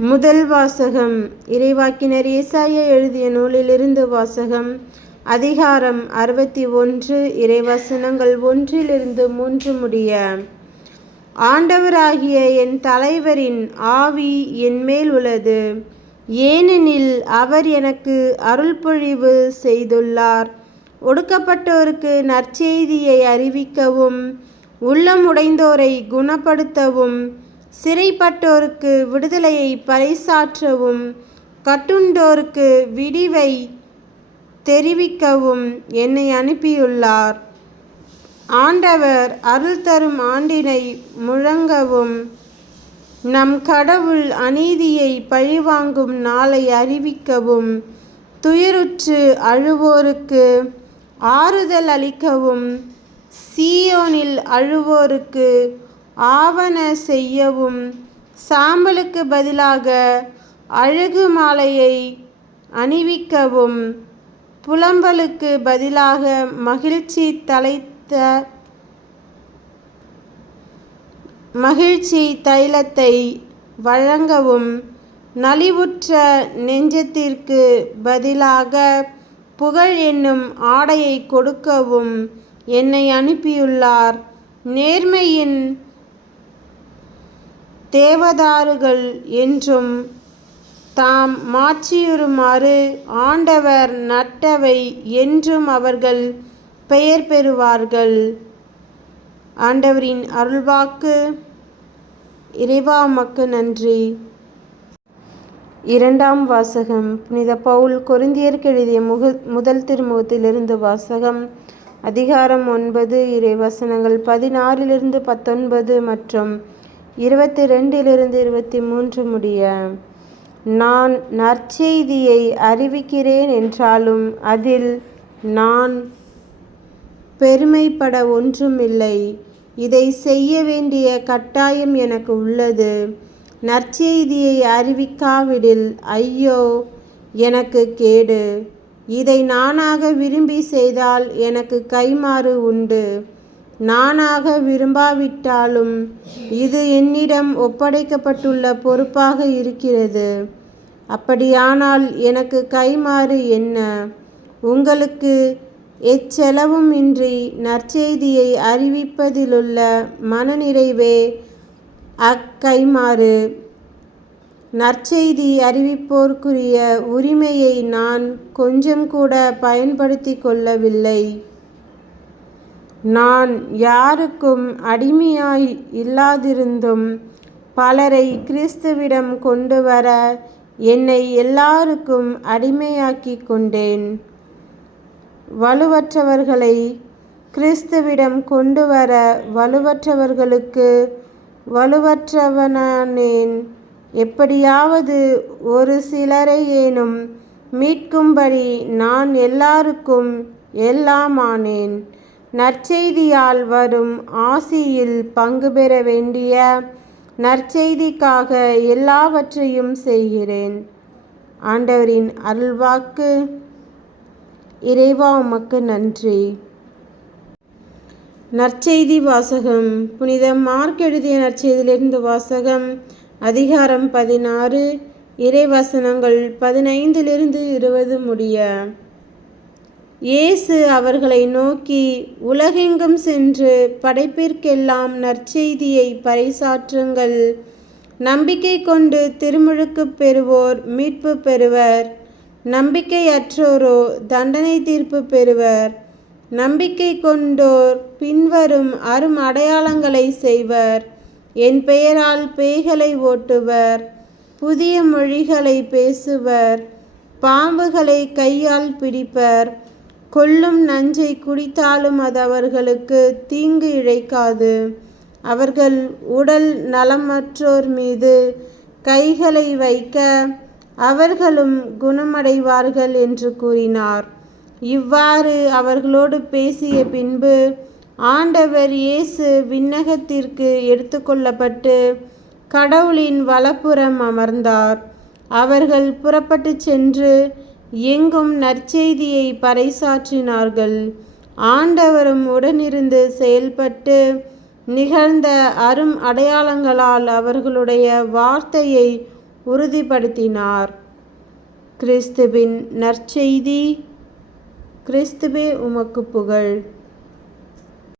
முதல் வாசகம். இறைவாக்கினர் ஏசாயா எழுதிய நூலிலிருந்து வாசகம். அதிகாரம் 61. இறைவசனங்கள் 1-3 முடிய. ஆண்டவராகிய என் தலைவரின் ஆவி என்மேல் உள்ளது, ஏனெனில் அவர் எனக்கு அருள்பொழிவு செய்துள்ளார். ஒடுக்கப்பட்டோருக்கு நற்செய்தியை அறிவிக்கவும், உள்ளம் உடைந்தோரை குணப்படுத்தவும், சிறைப்பட்டோருக்கு விடுதலையை பறைசாற்றவும், கட்டுண்டோருக்கு விடிவை தெரிவிக்கவும் என்னை அனுப்பியுள்ளார். ஆண்டவர் அருள் தரும் ஆண்டினை முழங்கவும், நம் கடவுள் அநீதியை பழிவாங்கும் நாளை அறிவிக்கவும், துயருற்று அழுவோருக்கு ஆறுதல் அளிக்கவும், சீயோனில் அழுவோருக்கு ஆவன செய்யவும், சாம்பலுக்கு பதிலாக அழகு மாலையை அணிவிக்கவும், புலம்பலுக்கு பதிலாக மகிழ்ச்சி தைலத்தை வழங்கவும், நலிவுற்ற நெஞ்சத்திற்கு பதிலாக புகழ் என்னும் ஆடையை கொடுக்கவும் என்னை அனுப்பியுள்ளார். நேர்மையின் தேவதாருகள் என்றும் தாம் மாட்சியுறுமாறு ஆண்டவர் நட்டவை என்றும் அவர்கள் பெயர் பெறுவார்கள். ஆண்டவரின் அருள்வாக்கு. இறைவா உமக்கு நன்றி. இரண்டாம் வாசகம். புனித பவுல் கொரிந்தியருக்கு எழுதிய முதல் திருமுகத்திலிருந்து வாசகம். அதிகாரம் 9. இறைவசனங்கள் 16-19 மற்றும் 22-23 முடிய. நான் நற்செய்தியை அறிவிக்கிறேன் என்றாலும் அதில் நான் பெருமைப்பட ஒன்றுமில்லை. இதை செய்ய வேண்டிய கட்டாயம் எனக்கு உள்ளது. நற்செய்தியை அறிவிக்காவிடில் ஐயோ எனக்கு கேடு. இதை நானாக விரும்பி செய்தால் எனக்கு கைமாறு உண்டு. நானாக விரும்பாவிட்டாலும் இது என்னிடம் ஒப்படைக்கப்பட்டுள்ள பொறுப்பாக இருக்கிறது. அப்படியானால் எனக்கு கைமாறு என்ன? உங்களுக்கு எச்செலவும் இன்றி நற்செய்தியை அறிவிப்பதிலுள்ள மனநிறைவே அக்கைமாறு. நற்செய்தி அறிவிப்போர்க்குரிய உரிமையை நான் கொஞ்சம் கூட பயன்படுத்தி கொள்ளவில்லை. நான் யாருக்கும் அடிமையாய் இல்லாதிருந்தும் பலரை கிறிஸ்துவிடம் கொண்டு வர என்னை எல்லாருக்கும் அடிமையாக்கி கொண்டேன். வலுவற்றவர்களை கிறிஸ்துவிடம் கொண்டு வர வலுவற்றவர்களுக்கு வலுவற்றவனானேன். எப்படியாவது ஒரு சிலரையேனும் மீட்கும்படி நான் எல்லாருக்கும் எல்லாமானேன். நற்செய்தியால் வரும் ஆசியில் பங்கு பெற வேண்டிய நற்செய்திக்காக எல்லாவற்றையும் செய்கிறேன். ஆண்டவரின் அருள்வாக்கு. இறைவா உமக்கு நன்றி. நற்செய்தி வாசகம். புனித மார்க் எழுதிய நற்செய்தியிலிருந்து வாசகம். அதிகாரம் 16. இறைவசனங்கள் 15-20 முடிய. இயேசு அவர்களை நோக்கி, உலகெங்கும் சென்று படைப்பிற்கெல்லாம் நற்செய்தியை பறைசாற்றுங்கள். நம்பிக்கை கொண்டு திருமுழுக்கு பெறுவோர் மீட்பு பெறுவர், நம்பிக்கையற்றோரோ தண்டனை தீர்ப்பு பெறுவர். நம்பிக்கை கொண்டோர் பின்வரும் அரும் அடையாளங்களை செய்வர். என் பெயரால் பேய்களை ஓட்டுவர், புதிய மொழிகளை பேசுவர், பாம்புகளை கையால் பிடிப்பர், கொல்லும் நஞ்சை குடித்தாலும் அது அவர்களுக்கு தீங்கு இழைக்காது. அவர்கள் உடல் நலமற்றோர் மீது கைகளை வைக்க அவர்களும் குணமடைவார்கள் என்று கூறினார். இவ்வாறு அவர்களோடு பேசிய பின்பு ஆண்டவர் இயேசு விண்ணகத்திற்கு எடுத்துக்கொள்ளப்பட்டு கடவுளின் வலப்புறம் அமர்ந்தார். அவர்கள் புறப்பட்டு சென்று எங்கும் நற்செய்தியை பறைசாற்றினார்கள். ஆண்டவரும் உடனிருந்து செயல்பட்டு நிகழ்ந்த அரும் அடையாளங்களால் அவர்களுடைய வார்த்தையை உறுதிப்படுத்தினார். கிறிஸ்துவின் நற்செய்தி. கிறிஸ்துவே உமக்கு புகழ்.